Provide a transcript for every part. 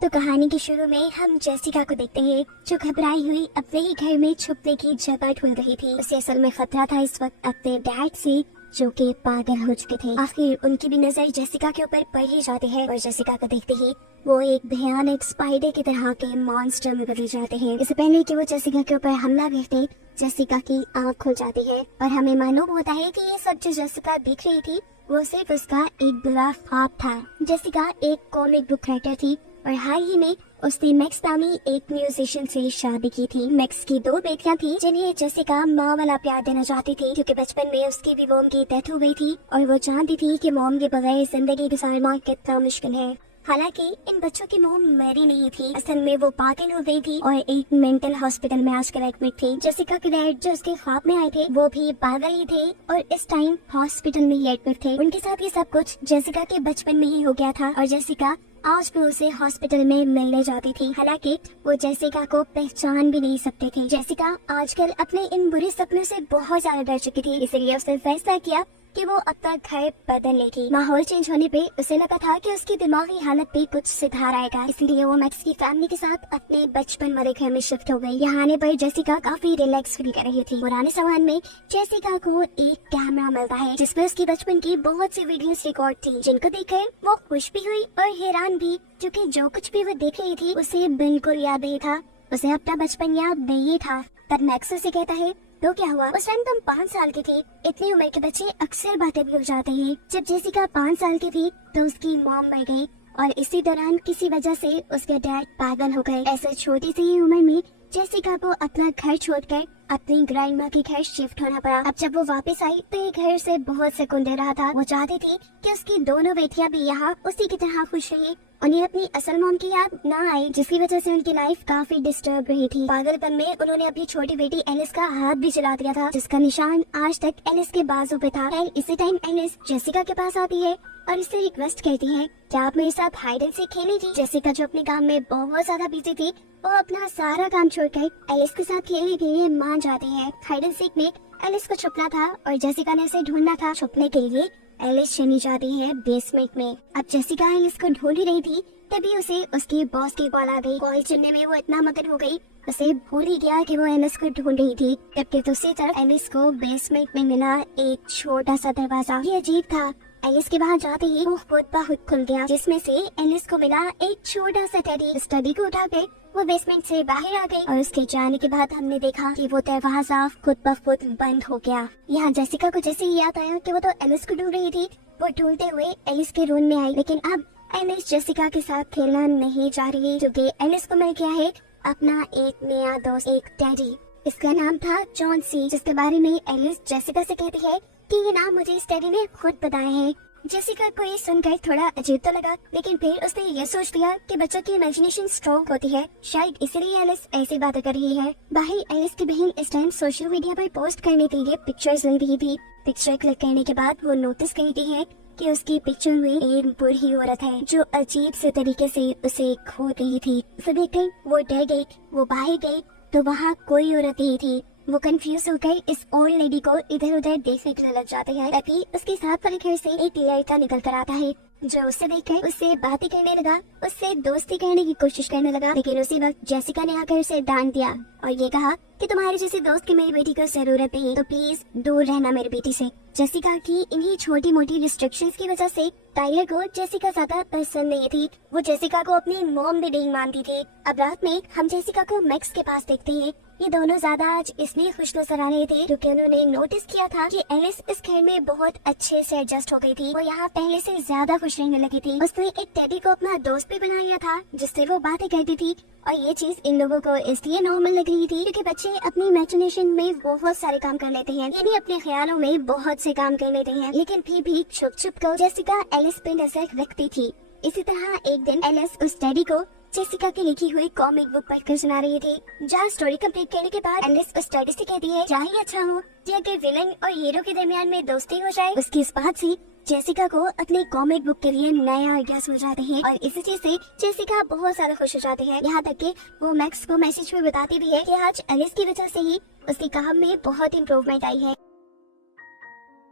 तो कहानी के शुरू में हम जेसिका को देखते हैं जो घबराई हुई अपने ही घर में छुपने की जगह ढूंढ रही थी। उसे असल में खतरा था इस वक्त अपने डैड से जो कि पागल हो चुके थे। आखिर उनकी भी नजर जेसिका के ऊपर पड़ ही जाती है और जेसिका को देखते ही वो एक भयानक स्पाइडर की तरह के मॉन्स्टर में बदल जाते हैं। इससे पहले कि वो जेसिका के ऊपर हमला करते जेसिका की आँख खुल जाती है और हमें मालूम होता है कि ये सब जो जेसिका देख रही थी वो सिर्फ उसका एक बुरा ख्वाब था। जेसिका एक कॉमिक बुक राइटर थी और हाल ही में उसने मैक्स नामी एक म्यूजिशियन से शादी की थी। मैक्स की 2 बेटियां थी जिन्हें जेसिका माँ वाला प्यार देना चाहती थी क्योंकि बचपन में उसकी भी मॉम की डेथ हो गई थी और वो जानती थी कि मॉम के बगैर जिंदगी गुजारना कितना मुश्किल है। हालांकि इन बच्चों की मॉम मरी नहीं थी, असल में वो पागल हो गई थी और एक मेंटल हॉस्पिटल में आजकल एडमिट थी। जेसिका के डैड जो उसके ख्वाब में आए थे वो भी पागल ही थे और इस टाइम हॉस्पिटल में ही एडमिट थे। उनके साथ ये सब कुछ जेसिका के बचपन में ही हो गया था और जेसिका आज भी उसे हॉस्पिटल में मिलने जाती थी। हालांकि वो जेसिका को पहचान भी नहीं सकते थे। जेसिका आजकल अपने इन बुरे सपनों से बहुत ज्यादा डर चुकी थी, इसलिए उसने फैसला किया कि वो अपना घर बदल लेगी। माहौल चेंज होने पे उसे लगा था कि उसकी दिमागी हालत पे कुछ सुधार आएगा, इसलिए वो मैक्स की फैमिली के साथ अपने बचपन वाले घर में शिफ्ट हो गई। यहाँ आने पर जेसिका काफी रिलैक्स फील कर रही थी। पुराने सामान में जेसिका को एक कैमरा मिलता है जिसमें उसकी बचपन की बहुत सी वीडियोस रिकॉर्ड थी, जिनको देखकर वो खुश भी हुई और हैरान भी, क्योंकि जो कुछ भी वो देख रही थी उसे बिल्कुल याद नहीं था। उसे अपना बचपन याद नहीं था। तब मैक्स उसे कहता है तो क्या हुआ, उस टाइम तुम 5 साल की थी। इतनी उम्र के बच्चे अक्सर बातें भूल जाते हैं। जब जेसिका 5 साल की थी तो उसकी मॉम मर गई और इसी दौरान किसी वजह से उसके डैड पागल हो गए। ऐसे छोटी सी ही उम्र में जेसिका को अपना घर छोड़कर अपनी ग्रैंड माँ के घर शिफ्ट होना पड़ा। अब जब वो वापस आई तो ये घर से बहुत सुकून दे रहा था। वो चाहती थी कि उसकी दोनों बेटियां भी यहाँ उसी की तरह खुश रही, उन्हें अपनी असल मॉम की याद ना आई, जिसकी वजह से उनकी लाइफ काफी डिस्टर्ब रही थी। पागलपन में उन्होंने अपनी छोटी बेटी एलिस का हाथ भी चला दिया था, जिसका निशान आज तक एलिस के बाजू पे था। इसी टाइम एलिस जेसिका के पास आती है और इससे रिक्वेस्ट करती है क्या आप मेरे साथ हाइड एंड सीक खेलेंगी। जेसिका जो अपने काम में बहुत ज्यादा बिजी थी वो अपना सारा काम छोड़कर एलिस के साथ खेलने के लिए मान जाती है। हाइड एंड सीक में एलिस को छुपना था और जेसिका ने उसे ढूंढना था। छुपने के लिए एलिस चली जाती है बेसमेंट में। अब जेसिका एलिस को ढूंढ ही रही थी तभी उसे उसकी बॉस की कॉल आ गई। कॉल सुनने में वो इतना मगन हो गई उसे भूल ही गया कि वो एलिस को ढूंढ रही थी। जबकि दूसरी तरफ एलिस को बेसमेंट में मिला एक छोटा सा दरवाजा। ये अजीब था, एलिस के बाहर जाते ही वो खुद ब खुद खुल गया, जिसमें से एलिस को मिला एक छोटा सा टेडी। इस टेडी को उठाकर वो बेसमेंट से बाहर आ गई और उसके जाने के बाद हमने देखा कि वो दरवाजा खुद ब खुद बंद हो गया। यहाँ जेसिका को जैसे ही याद आया कि वो तो एलिस को ढूंढ रही थी, वो ढूंढते हुए एलिस के रूम में आई। लेकिन अब एलिस जेसिका के साथ खेलना नहीं चाह रही क्योंकि एलिस को मिल गया है अपना एक नया दोस्त, एक टेडी। इसका नाम था जॉन सी, जिसके बारे में एलिस जेसिका से कहती है कि ये नाम मुझे इस टेडी ने खुद बताया है। जेसिका को ये सुनकर थोड़ा अजीब तो लगा, लेकिन फिर उसने ये सोच लिया कि बच्चों की इमेजिनेशन स्ट्रॉन्ग होती है, शायद इसीलिए एलिस ऐसी बातें कर रही है। बाहर एलिस की बहन इस टाइम सोशल मीडिया पर पोस्ट करने के लिए पिक्चर्स ले रही थी। पिक्चर क्लिक करने के बाद वो नोटिस करती है कि उसकी पिक्चर में एक बूढ़ी औरत है जो अजीब से तरीके से उसे खो रही थी। उसे देखकर वो डर गई। वो बाहर गई तो वहाँ कोई औरत नहीं थी। वो कंफ्यूज होकर इस ओल्ड लेडी को इधर उधर देखने के लिए लग जाते हैं। तभी उसके साथ वाले घर से एक लड़का निकल कर आता है जो उससे देखकर उससे बातें करने लगा, उससे दोस्ती करने की कोशिश करने लगा। लेकिन उसी वक्त जेसिका ने आकर उसे डांट दिया और ये कहा कि तुम्हारे जैसे दोस्त की मेरी बेटी को जरूरत नहीं, तो प्लीज दूर रहना मेरी बेटी से। जेसिका की इन्हीं छोटी मोटी रिस्ट्रिक्शंस की वजह से टाइलर को जेसिका ज्यादा पसंद नहीं थी। वो जेसिका को अपनी मॉम भी नहीं मानती थी। अब रात में हम जेसिका को मैक्स के पास देखते हैं। ये दोनों ज्यादा आज इसलिए खुश नजर आ रहे थे क्योंकि उन्होंने नोटिस किया था कि एलिस इस घर में बहुत अच्छे से एडजस्ट हो गई थी। वो यहाँ पहले से ज्यादा खुश रहने लगी थी। उसने एक टेडी को अपना दोस्त भी बना लिया था जिससे वो बातें करती थी और ये चीज इन लोगों को इसलिए नॉर्मल लग रही थी क्योंकि बच्चे अपनी इमेजिनेशन में बहुत सारे काम कर लेते हैं, यानी अपने ख्यालों में बहुत से काम कर लेते हैं। लेकिन फिर भी छुप छुप कर जेसिका एलिस पे नजर रखती थी। इसी तरह एक दिन एलिस उस टेडी को जेसिका की लिखी हुई कॉमिक बुक पढ़कर सुना रही थी। जहाँ स्टोरी कंप्लीट करने के बाद एलिस उस टेडी से कहती है क्या ही अच्छा हो कि अगर विलन और हीरो के दरमियान में दोस्ती हो जाए। उसकी इस बात से जेसिका को अपनी कॉमिक बुक के लिए नया आइडियाज मिल जाते हैं और इसी चीज से जेसिका बहुत ज्यादा खुश हो जाती है। यहाँ तक कि वो मैक्स को मैसेज में बताती भी है कि आज एलिस की वजह से ही उसके काम में बहुत इम्प्रूवमेंट आई है।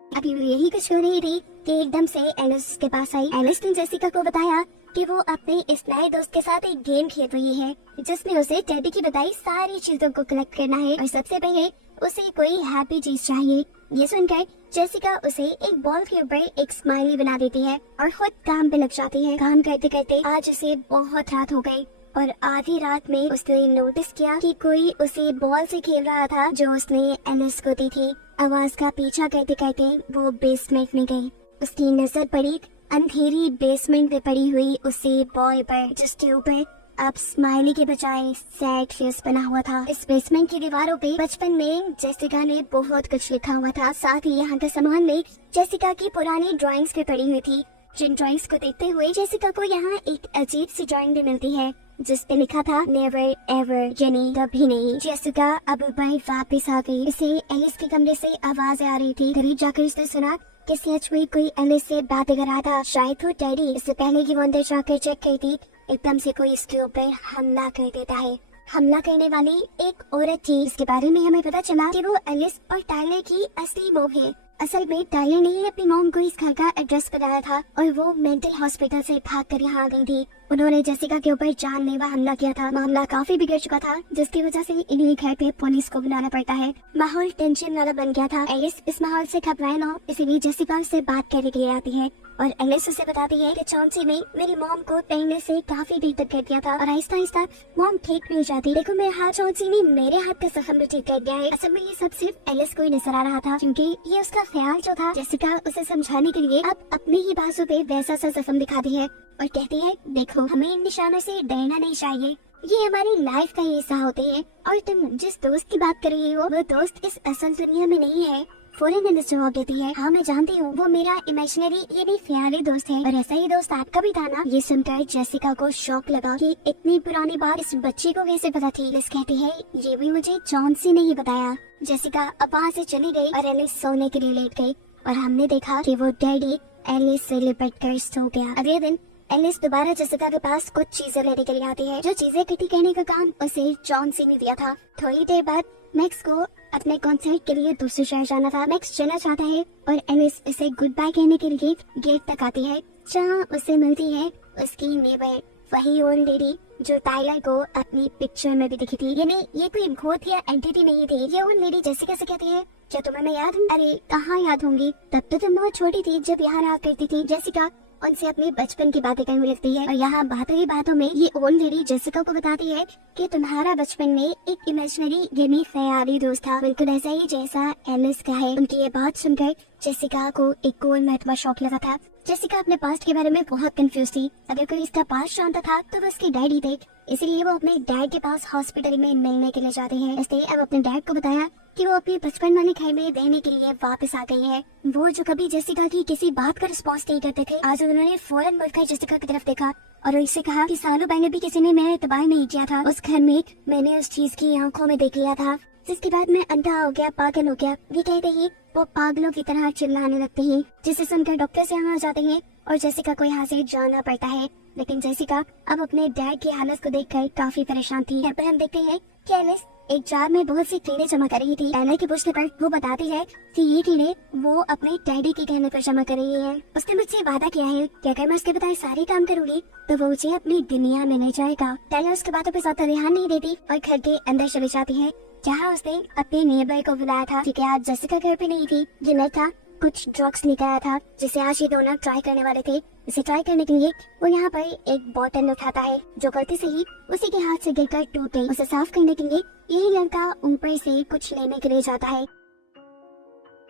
अभी यही कुछ हो रही थी कि एकदम से एलिस के पास आई। एलिस ने जेसिका को बताया कि वो अपने इस नए दोस्त के साथ एक गेम खेल रही है जिसमें उसे टेडी की बताई सारी चीजों को कलेक्ट करना है और सबसे पहले उसे कोई हैप्पी चीज चाहिए। ये सुनकर जेसिका उसे एक बॉल के ऊपर एक स्माइली बना देती है और खुद काम पे लग जाती है। काम करते करते आज उसे बहुत रात हो गई और आधी रात में उसने नोटिस किया कि कोई उसे बॉल से खेल रहा था जो उसने एलिस को दी थी। आवाज का पीछा करते करते वो बेसमेंट में गई। उसकी नजर पड़ी अंधेरी बेसमेंट में पड़ी हुई उसी बॉय पर जिसके ऊपर अब स्माइली के बजाय सैड फेस बना हुआ था। इस बेसमेंट की दीवारों पे बचपन में जेसिका ने बहुत कुछ लिखा हुआ था। साथ ही यहाँ के सामान में जेसिका की पुरानी ड्राइंग्स भी पड़ी हुई थी, जिन ड्राइंग्स को देखते हुए जेसिका को यहाँ एक अजीब सी ड्राइंग भी मिलती है जिस पे लिखा था नेवर एवर, यानी कभी नहीं। जेसिका अब ऊपर वापस आ गई। इसे एलिस के कमरे से आवाज आ रही थी। करीब जाकर उसने सुना कि सच में कोई एलिस से बातें कर रहा था। शायद वो टेडी। इससे पहले कि वो अंदर जाकर चेक की थी, एकदम से कोई इसके ऊपर हमला कर देता है। हमला करने वाली एक औरत थी। इसके बारे में हमें पता चला कि वो एलिस और टाइलर की असली मॉम है। असल में टाइलर ने ही अपनी मॉम को इस घर का एड्रेस बताया था और वो मेंटल हॉस्पिटल से भागकर यहाँ आ गई थी। उन्होंने जेसिका के ऊपर जानलेवा हमला किया था। मामला काफी बिगड़ चुका था जिसकी वजह से इन्हीं घर पे पुलिस को बुलाना पड़ता है। माहौल टेंशन वाला बन गया था। एलिस इस माहौल से घबराए ना, इसीलिए जेसिका से बात करने के लिए आती है और एलिस उसे बताती है कि चौंसी ने मेरी मॉम को पहले से काफी देर तक कर दिया था और आहिस्ता आहिस्ता मॉम ठीक नहीं जाती। देखो मेरे हाथ, चौंसी ने मेरे हाथ का जख्म भी ठीक कर दिया है। असल में ये सब सिर्फ एलिस को ही नजर आ रहा था क्योंकि ये उसका ख्याल जो था। जेसिका उसे समझाने के लिए अब अपने ही बाजू पे वैसा सा जख्म दिखाती है और कहती है देखो हमें इन निशानों से डरना नहीं चाहिए, ये हमारी लाइफ का हिस्सा होते हैं। और तुम जिस दोस्त की बात कर रही हो वो दोस्त इस असल दुनिया में नहीं है। फौरन एलिस जवाब देती है, हाँ मैं जानती हूँ, वो मेरा इमेजिनरी यानी ख्याली दोस्त है और ऐसा ही दोस्त आपका भी था ना। ये सुनकर जेसिका को शौक लगा कि इतनी पुरानी बात इस बच्ची को कैसे पता थी। एलिस कहती है ये भी मुझे चौंसी ने ही बताया। जेसिका अब वहाँ से चली गई और एलिस सोने के लिए लेट गई और हमने देखा कि वो डैडी एलिस से लिपट कर सो गया। अगले दिन एलिस दोबारा जेसिका के पास कुछ चीजें लेने के लिए आती है। जो चीजें इकट्ठी करने का काम उसे चौंसी ने दिया था। थोड़ी देर बाद मैक्स को अपने कॉन्सर्ट के लिए दूसरे शहर जाना था। मैक्स चला जाता है और एलिस उसे गुड बाय कहने के लिए गेट तक आती है जहाँ उसे मिलती है उसकी नेबर, वही ओल्ड लेडी जो टाइलर को अपनी पिक्चर में भी दिखी थी। यानी ये कोई भूत या एंटिटी नहीं थी। ये ओल्ड लेडी जेसिका से कहती है क्या तुम्हें मैं याद हूँ? अरे कहाँ याद होंगी, तब तो तुम बहुत छोटी थी जब यहाँ रहा करती थी। जेसिका उनसे अपने बचपन की बातें करने लगती है और यहाँ बातों ही बातों में ये ओल्ड लेडी जेसिका को बताती है कि तुम्हारा बचपन में एक इमेजिनरी यानी ख्याली दोस्त था, बिल्कुल ऐसा ही जैसा एलिस का है। उनकी ये बात सुनकर जेसिका को एक और मरतबा शौक लगा था। जेसिका अपने पास्ट के बारे में बहुत कंफ्यूज थी। अगर कोई इसका पास्ट जानता था तो वो उसके डैडी थे, इसीलिए वो अपने डैड के पास हॉस्पिटल में मिलने के लिए जाते हैं। इसलिए अब अपने डैड को बताया कि वो अपने बचपन वाले घर में रहने के लिए वापस आ गई है। वो जो कभी जेसिका की किसी बात का रिस्पॉन्स नहीं करते थे, आज उन्होंने फौरन मुड़कर जेसिका की तरफ देखा और उससे कहा कि सालों पहले भी किसी ने मेरा एतबार नहीं किया था। उस घर में मैंने उस चीज की आंखों में देख लिया था, जिसके बाद मैं अंधा हो गया, पागल हो गया। ये कहते ही वो पागलों की तरह चिल्लाने लगते हैं, जिसे सुनकर डॉक्टर से यहाँ जाते हैं और जेसिका को यहाँ से जाना पड़ता है। लेकिन जेसिका अब अपने डैड की हालत को देखकर काफी परेशान थी। यहाँ पर हम देखते हैं कि एलिस एक जार में बहुत सी कीड़े जमा कर रही थी। टाइलर के पूछने पर वो बताती है कि ये कीड़े वो अपने डैडी के कहने पर जमा कर रही है। उसने मुझसे वादा किया है कि अगर मैं उसके बताए सारे काम करूंगी तो वो मुझे अपनी दुनिया में ले जाएगा। टाइलर उसकी बातों पर ज्यादा ध्यान नहीं देती और घर के अंदर चली जाती है जहाँ उसने अपने नेबर को बुलाया था क्योंकि आज जेसिका घर पे नहीं थी। ये लड़का कुछ ड्रग्स लेकर आया था जिसे आज ये दोनों ट्राई करने वाले थे। इसे ट्राई करने के लिए वो यहाँ पर एक बोतल उठाता है जो गलती से ही उसी के हाथ से गिरकर टूट गई। उसे साफ करने के लिए यही लड़का ऊपर से कुछ लेने के लिए जाता है।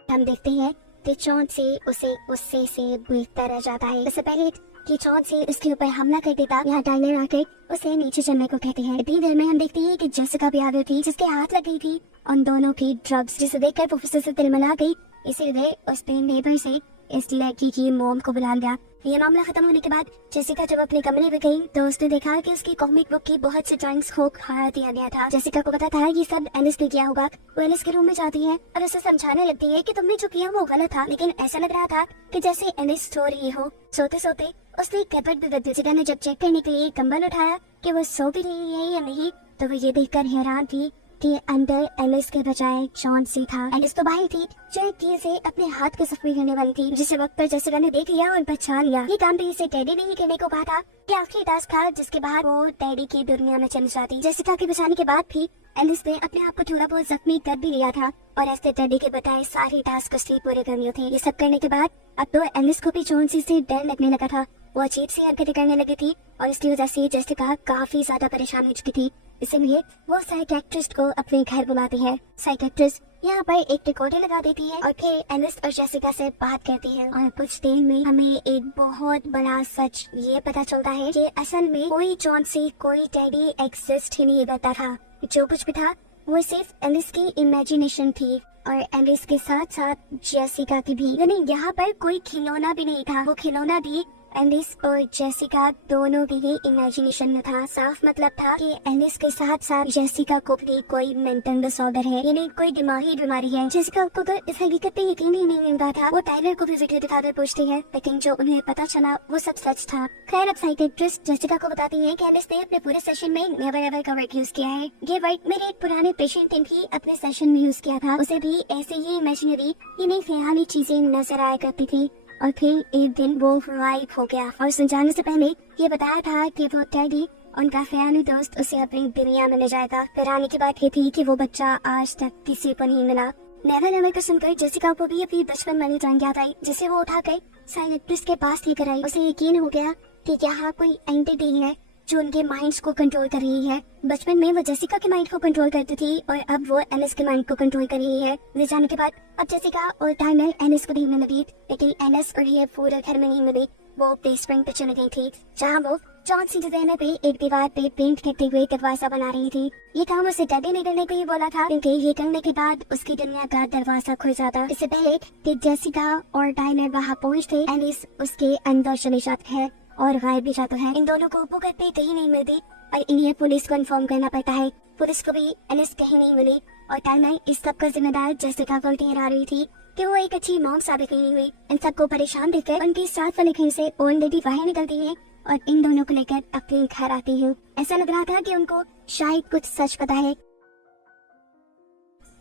हम देखते हैं कि चौंसी उसे गुस्से से देखता रह जाता है। इससे पहले कि चौंसी उसके ऊपर हमला कर देता, यहाँ टाइलर आकर उसे नीचे चलने को कहते हैं। इतनी देर में हम देखते हैं कि जेसिका भी आ गई थी जिसके हाथ लग गई थी उन दोनों की ड्रग्स, जिसे देखकर प्रोफेसर से तिलमिला गई। इसीलिए उसने नेबर से इस लड़की की मॉम को बुला लिया। ये मामला खत्म होने के बाद जेसिका जब अपने कमरे में गई तो उसने देखा कि उसकी कॉमिक बुक की बहुत सी ड्राइंग्स को खा दिया गया था। जेसिका को पता था ये सब एलिस ने किया होगा। वो एलिस के रूम में जाती है और उसे समझाने लगती है कि तुमने जो किया वो गलत था, लेकिन ऐसा लग रहा था कि जैसे एलिस सो रही हो। सोते सोते उसने कपट भी बदल। जेसिका ने जब चेक करने के लिए कंबल उठाया कि वो सो भी रही है या नहीं तो वो ये देखकर हैरान थी जिसके अंदर एलिस के बजाय जॉन सी था। एलिस तो बाहर थी जो एक कील से अपने हाथ की सफाई करने वाली थी, जिसे वक्त पर जेसिका ने देख लिया और पहचान लिया। ये काम भी इसे टेडी ने ही करने को कहा था। ये आखिरी टास्क था जिसके बाद वो टेडी की दुनिया में चली जाती। जेसिका के बचाने के बाद भी एलिस ने अपने आप को थोड़ा बहुत जख्मी कर भी लिया था और ऐसे टेडी के बताए सारे टास्क असली पूरे करने थे। ये सब करने के बाद अब तो एलिस को भी जॉन सी से डर लगने लगा था। वो अजीब सी हरकतें करने लगी थी और इसकी वजह से जेसिका काफी ज्यादा परेशान हो चुकी थी। इसलिए वो साइकियाट्रिस्ट को अपने घर बुलाती है। साइकियाट्रिस्ट यहाँ पर एक रिकॉर्डर लगा देती है और फिर एलिस और जेसिका से बात करती है और कुछ देर में हमें एक बहुत बड़ा सच ये पता चलता है कि असल में कोई जॉन सी कोई टेडी एग्जिस्ट ही नहीं करता था। जो कुछ भी था वो सिर्फ एलिस की इमेजिनेशन थी और एलिस के साथ साथ जेसिका की भी। यानी यहाँ पर कोई खिलौना भी नहीं था, वो खिलौना भी एलिस और जेसिका दोनों की ही इमेजिनेशन में था। साफ मतलब था कि एलिस के साथ साथ जेसिका को भी कोई मेंटल डिसऑर्डर है, यानी कोई दिमागी बीमारी है। जेसिका को तो इस हकीकत पे यकीन ही नहीं मिलता था। वो टाइलर को भी वीडियो दिखाकर पूछती है, लेकिन जो उन्हें पता चला वो सब सच था। खैर अब साइकियाट्रिस्ट जेसिका को बताती है कि एलिस ने अपने पूरे सेशन में नेवर एवर का वर्ड यूज किया है। ये वर्ड मेरे एक पुराने पेशेंट ने भी अपने सेशन में यूज किया था। उसे भी ऐसे ही इमेजिनरी यानी ख्याली चीजें नजर आया करती थी और फिर एक दिन वो गायब हो गया और समझाने से पहले ये बताया था कि वो टेडी उनका ख्याली दोस्त उसे अपनी दुनिया में ले जाएगा। फिर आने की बात ये थी कि वो बच्चा आज तक किसी को नहीं मिला। नेवर नेवर को सुनकर जेसिका को भी अपनी बचपन वाली जान याद आई, जिसे वो उठाकर साइकियाट्रिस्ट के पास लेकर आई। उसे यकीन हो गया कि यहाँ कोई एंटिटी है जो उनके माइंड्स को कंट्रोल कर रही है। बचपन में वो जेसिका के माइंड को कंट्रोल करती थी और अब वो एलिस के माइंड को कंट्रोल कर रही है। ले जाने के बाद अब जेसिका और टाइलर एलिस को ढूंढने लगी, लेकिन एलिस और ये पूरे घर में नहीं मिली। वो बेसमेंट पे चली गई थी जहाँ वो जॉन सी डिजाइनर पे एक दीवार पे पेंट करते हुए दरवाजा बना रही थी। ये काम उसे टेडी ने करने को ही बोला था, क्योंकि ये करने के बाद उसकी दुनिया का दरवाजा खुल जाता। इससे पहले कि जेसिका और टाइलर वहाँ पहुँचते एलिस उसके अंदर चले जाते हैं और गायब भी जाता है। इन दोनों को वो घर पे कहीं नहीं मिलती और इन्हें पुलिस को इन्फॉर्म करना पड़ता है। पुलिस को भी एलिस कहीं नहीं मिली और टाइलर इस सब का जिम्मेदार जेसिका को ठहरा रही थी कि वो एक अच्छी मॉम साबित नहीं हुई। इन सबको परेशान देखकर उनके साथ वाले घर से ओल्ड लेडी बाहर निकलती है और इन दोनों को लेकर अपने घर आती है। ऐसा लग रहा था कि उनको शायद कुछ सच पता है।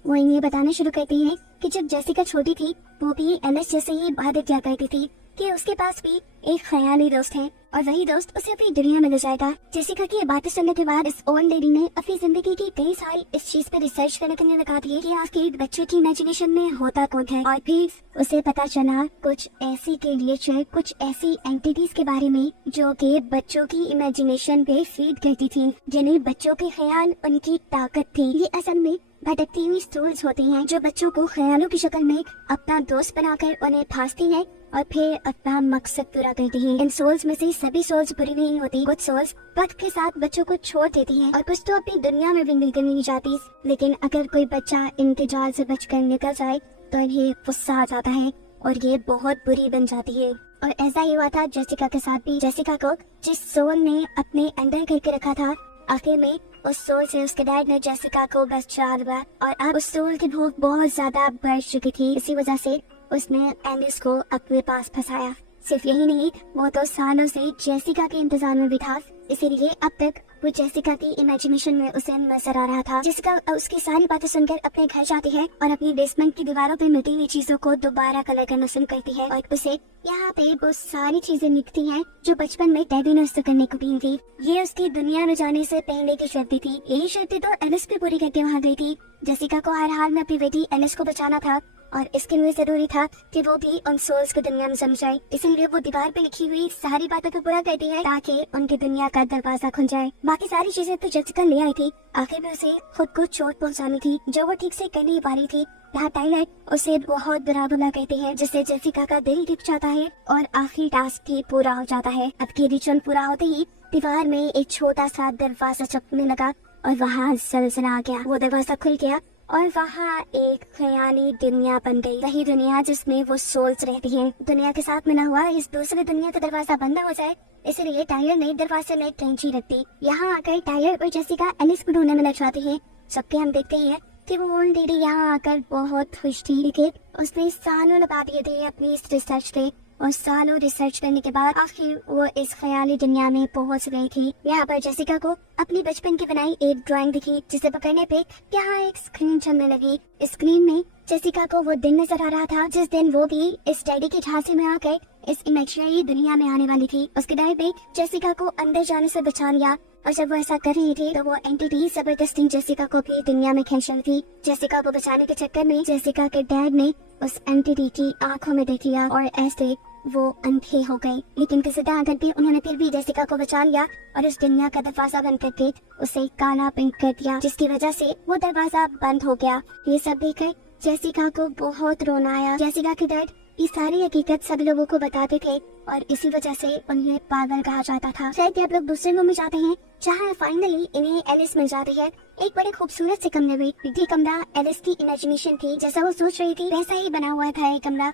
वो इन्हें बताना शुरू करती है कि जब जेसिका छोटी थी वो भी एलिस जैसे ही इबादत किया करती थी कि उसके पास भी एक ख्याली दोस्त है और वही दोस्त उसे अपनी दुनिया में ले जाएगा। जेसिका की बातें सुनने के बाद इस ओल्ड लेडी ने अपनी जिंदगी की कई साल इस चीज पे रिसर्च करने के लिए लगा दिए कि आखिर बच्चे की इमेजिनेशन में होता कौन है। और फिर उसे पता चला कुछ ऐसी क्रिएचर, कुछ ऐसी एंटिटीज के बारे में जो कि बच्चों की इमेजिनेशन पे फीड करती थी, जिन्हें बच्चों के ख्याल उनकी ताकत थी। ये असल में भटकती हुई सोल्स होती हैं जो बच्चों को ख्यालों की शक्ल में अपना दोस्त बनाकर उन्हें फांसती हैं और फिर अपना मकसद पूरा करती हैं। इन सोल्स में से सभी सोल्स बुरी नहीं होती। कुछ सोल्स वक्त के साथ बच्चों को छोड़ देती हैं और कुछ तो अपनी दुनिया में भी निकल नहीं जाती। लेकिन अगर कोई बच्चा इनके जाल से बचकर निकल जाए तो इन्हें गुस्सा आ जाता है और ये बहुत बुरी बन जाती है। और ऐसा ही हुआ था जेसिका के साथ भी। जेसिका को जिस सोल ने अपने अंदर करके रखा था, आखिर में उस सोल से उसके डैड ने जेसिका को बचा लिया और अब उस सोल की भूख बहुत ज्यादा बढ़ चुकी थी। इसी वजह से उसने एलिस को अपने पास फंसाया। सिर्फ यही नहीं, वो तो सालों से जेसिका के इंतजार में भी था, इसीलिए अब तक वो जेसिका की इमेजिनेशन में उसे नजर आ रहा था। जेसिका उसकी सारी बातें सुनकर अपने घर जाती है और अपनी बेसमेंट की दीवारों पे मिटी हुई चीजों को दोबारा कलर करना शुरू करती है और उसे यहाँ पे वो सारी चीजें दिखती हैं जो बचपन में टेडी ने उससे करने को दी थी। ये उसकी दुनिया में जाने से पहले की शर्तें थी। यही शर्तें तो एलिस भी पूरी करके वहाँ गई थी। जेसिका को हर हाल में अपनी बेटी एलिस को बचाना था और इसके लिए जरूरी था कि वो भी उन सोल्स की दुनिया में समझ जाए। इसीलिए वो दीवार पे लिखी हुई सारी बातों को पूरा करती है ताकि उनकी दुनिया का दरवाजा खुल जाए। बाकी सारी चीजें तो जेसिका ले आई थी, आखिर में उसे खुद को चोट पहुंचानी थी जो वो ठीक से कर नहीं पा रही थी। यहाँ टाइलर उसे बहुत बुरा भला कहते हैं, जिससे जेसिका का दिल टूट जाता है और आखिरी टास्क भी पूरा हो जाता है। अब की रिचुअल पूरा होते ही दीवार में एक छोटा सा दरवाजा चमकने लगा और वहाँ जलजला आ गया। वो दरवाजा खुल गया और वहाँ एक ख्याली दुनिया बन गई, वही दुनिया जिसमें वो सोल्स रहती हैं। दुनिया के साथ मिला हुआ इस दूसरी दुनिया का दरवाजा बंद हो जाए, इसलिए टाइलर ने दरवाजे में कैंची रख दी। यहाँ आकर टाइलर और जेसिका एलिस को ढूंढने में लग जाती है। सबके हम देखते हैं कि वो ओल्ड लेडी यहाँ आकर बहुत खुश थी, लेकिन उसने सालों लगा दिए थे अपनी इस रिसर्च पे और सालों रिसर्च करने के बाद आखिर वो इस ख्याली दुनिया में पहुंच गई थी। यहाँ पर जेसिका को अपनी बचपन की बनाई एक ड्राइंग दिखी, जिसे पकड़ने पे यहाँ एक स्क्रीन चलने लगी। स्क्रीन में जेसिका को वो दिन नजर आ रहा था जिस दिन वो भी इस डैडी की झांसे में आकर इस इमेजिनरी दुनिया में आने वाली थी। उसके डर ने जेसिका को अंदर जाने से बचा लिया, और जब वो ऐसा कर रही थी तो वो एंटिटी जबरदस्ती जेसिका को भी दुनिया में खींच रही थी। जेसिका को बचाने के चक्कर में जेसिका के डैड ने उस एंटिटी की आंखों में देख लिया और ऐसे वो अंधे हो गए। लेकिन किसी तरह करके उन्होंने फिर भी जेसिका को बचा लिया और उस दुनिया का दरवाजा बंद करके उसे काला पेंट कर दिया, जिसकी वजह से वो दरवाजा बंद हो गया। ये सब देखकर जेसिका को बहुत रोना आया। जेसिका के डैड ये सारी हकीकत सब लोगों को बताते थे और इसी वजह से उन्हें पागल कहा जाता था। शायद आप लोग दूसरे रूम में जाते हैं जहाँ फाइनली इन्हें एलिस मिल जाती है एक बड़े खूबसूरत से कमरे में। ये कमरा एलिस की इमेजिनेशन थी, जैसा वो सोच रही थी वैसा ही बना हुआ था ये कमरा।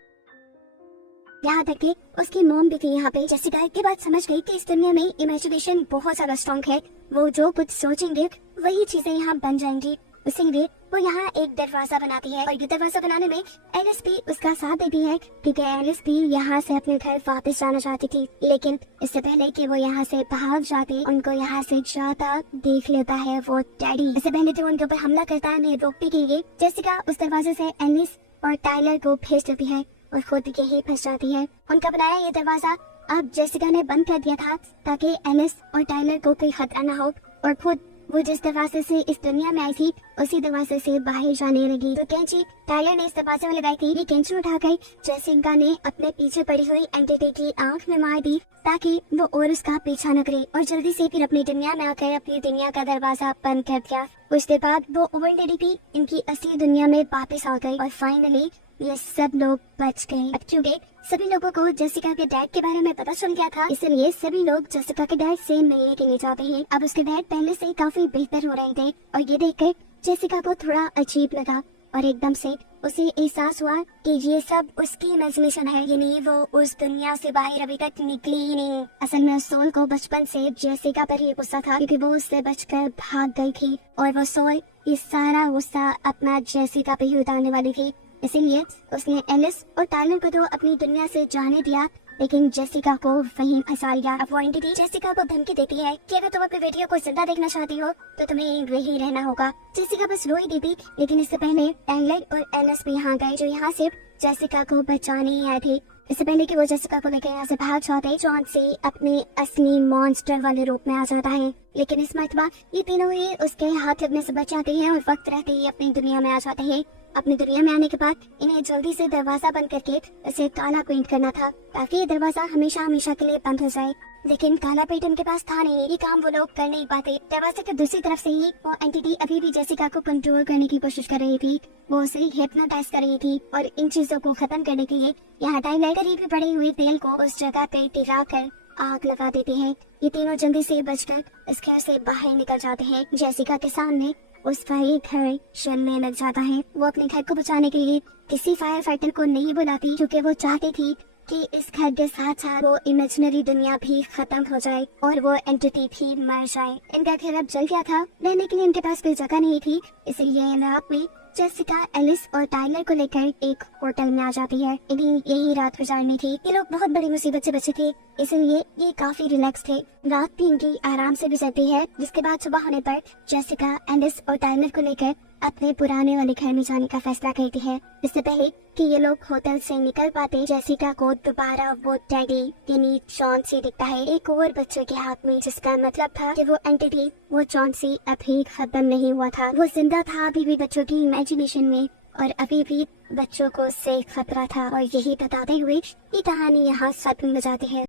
यहाँ तक कि उसकी मॉम भी थी यहाँ पे। जेसिका के बाद समझ गई कि इस दुनिया में इमेजिनेशन बहुत ज्यादा स्ट्रॉन्ग है, वो जो कुछ सोचेंगे वही चीजें यहाँ बन जाएंगी। इसीलिए वो यहाँ एक दरवाजा बनाती है और ये दरवाजा बनाने में एलिस भी उसका साथ देती है, क्योंकि एलिस भी यहाँ से अपने घर वापस जाना चाहती थी। लेकिन इससे पहले कि वो यहाँ से भाग जाती, उनको यहाँ से जाता देख लेता है वो डैडी। इससे पहले जो उनके ऊपर हमला करता है उन्हें रोकने के लिए जेसिका उस दरवाजे से एलिस और टाइलर को भेज देती है और खुद यही फंस जाती है। उनका बनाया ये दरवाजा अब जेसिका ने बंद कर दिया था ताकि एलिस और टाइलर को कोई खतरा न हो, और खुद वो जिस दरवाजे से इस दुनिया में आई थी उसी दरवाजे से बाहर जाने लगी। तो कैंची टाइलर ने इस दरवाजे में लगाई थी। ये कैंची उठाकर जेसिका ने अपने पीछे पड़ी हुई एंटिटी की आंख में मार दी ताकि वो और उसका पीछा न करे, और जल्दी से फिर अपनी दुनिया में आकर अपनी दुनिया का दरवाजा बंद कर दिया। उसके बाद वो ओल्ड लेडी भी इनकी असली दुनिया में वापस आ गई और फाइनली ये सब लोग बच गए। अब चूंकि सभी लोगों को जेसिका के डैड के बारे में पता चल गया था, इसलिए सभी लोग जेसिका के डैड से मिलने के लिए जाते हैं। अब उसके डैड पहले से काफी बेहतर हो रहे थे और ये देखकर जेसिका को थोड़ा अजीब लगा और एकदम से उसे एहसास हुआ कि ये सब उसकी इमेजिनेशन है, यानी वो उस दुनिया से बाहर अभी तक निकली ही नहीं। असल में सोल को बचपन से जेसिका पर ही गुस्सा था क्योंकि वो उससे बचकर भाग गई थी और वो सोल ये सारा गुस्सा अपना जेसिका पे ही उतारने वाली थी। इसीलिए उसने एलिस और टाइलर को तो अपनी दुनिया से जाने दिया, लेकिन जेसिका को वहीं फंसा लिया। अब वो एंटिटी जेसिका को धमकी देती है कि अगर तुम अपने वीडियो को जिंदा देखना चाहती हो तो तुम्हें यहीं रहना होगा। जेसिका बस रो ही दी थी, लेकिन इससे पहले टाइलर और एलिस भी यहाँ गए, जो यहाँ सिर्फ जेसिका को बचाने ही आए थे। इससे पहले कि वो जेसिका को लेकर यहाँ से भाग जाते, जॉन से अपने असली मॉन्स्टर वाले रूप में आ जाता है। लेकिन इस मरतबा ये तीनों ही उसके हाथ लगने से बच जाते हैं और वक्त रहते ही अपनी दुनिया में आ जाते हैं। अपनी दुनिया में आने के बाद इन्हें जल्दी से दरवाजा बंद करके इसे काला पेंट करना था ताकि ये दरवाजा हमेशा हमेशा के लिए बंद हो जाए। लेकिन काला पेंट उनके पास था नहीं, ये काम वो लोग कर नहीं पाते। दरवाजे के दूसरी तरफ से ही वो एंटिटी अभी भी जेसिका को कंट्रोल करने की कोशिश कर रही थी। वो उसे हिप्नोटाइज कर रही थी और इन चीजों को खत्म करने के लिए यहाँ टाइलर करीब पड़े हुए तेल को उस जगह पे टिका कर आग लगा देते हैं। ये तीनों जल्दी से बचकर इस घर से बाहर निकल जाते हैं। जेसिका के सामने उसका एक घर जलने लग जाता है। वो अपने घर को बचाने के लिए किसी फायर फाइटर को नहीं बुलाती, क्योंकि वो चाहती थी कि इस घर के साथ साथ वो इमेजिनरी दुनिया भी खत्म हो जाए और वो एंटिटी भी मर जाए। इनका घर अब जल गया था, रहने के लिए इनके पास कोई जगह नहीं थी, इसलिए रात में जेसिका एलिस और टाइलर को लेकर एक होटल में आ जाती है। इन्हें यही रात गुजारनी थी। ये लोग बहुत बड़ी मुसीबत से बचे थे, इसलिए ये काफी रिलैक्स थे। रात भी इनकी आराम से गुजरती है, जिसके बाद सुबह होने पर जेसिका एलिस और टाइलर को लेकर अपने पुराने वाले घर में जाने का फैसला करती है। इससे पहले कि ये लोग होटल से निकल पाते, जेसिका को दोबारा वो डैडी यानी जॉन सी दिखता है एक और बच्चे के हाथ में, जिसका मतलब था कि वो एंटिटी वो जॉन सी अभी खत्म नहीं हुआ था। वो जिंदा था अभी भी बच्चों की इमेजिनेशन में और अभी भी बच्चों को से खतरा था। और यही बताते हुए ये कहानी यहाँ खत्म हो जाती है।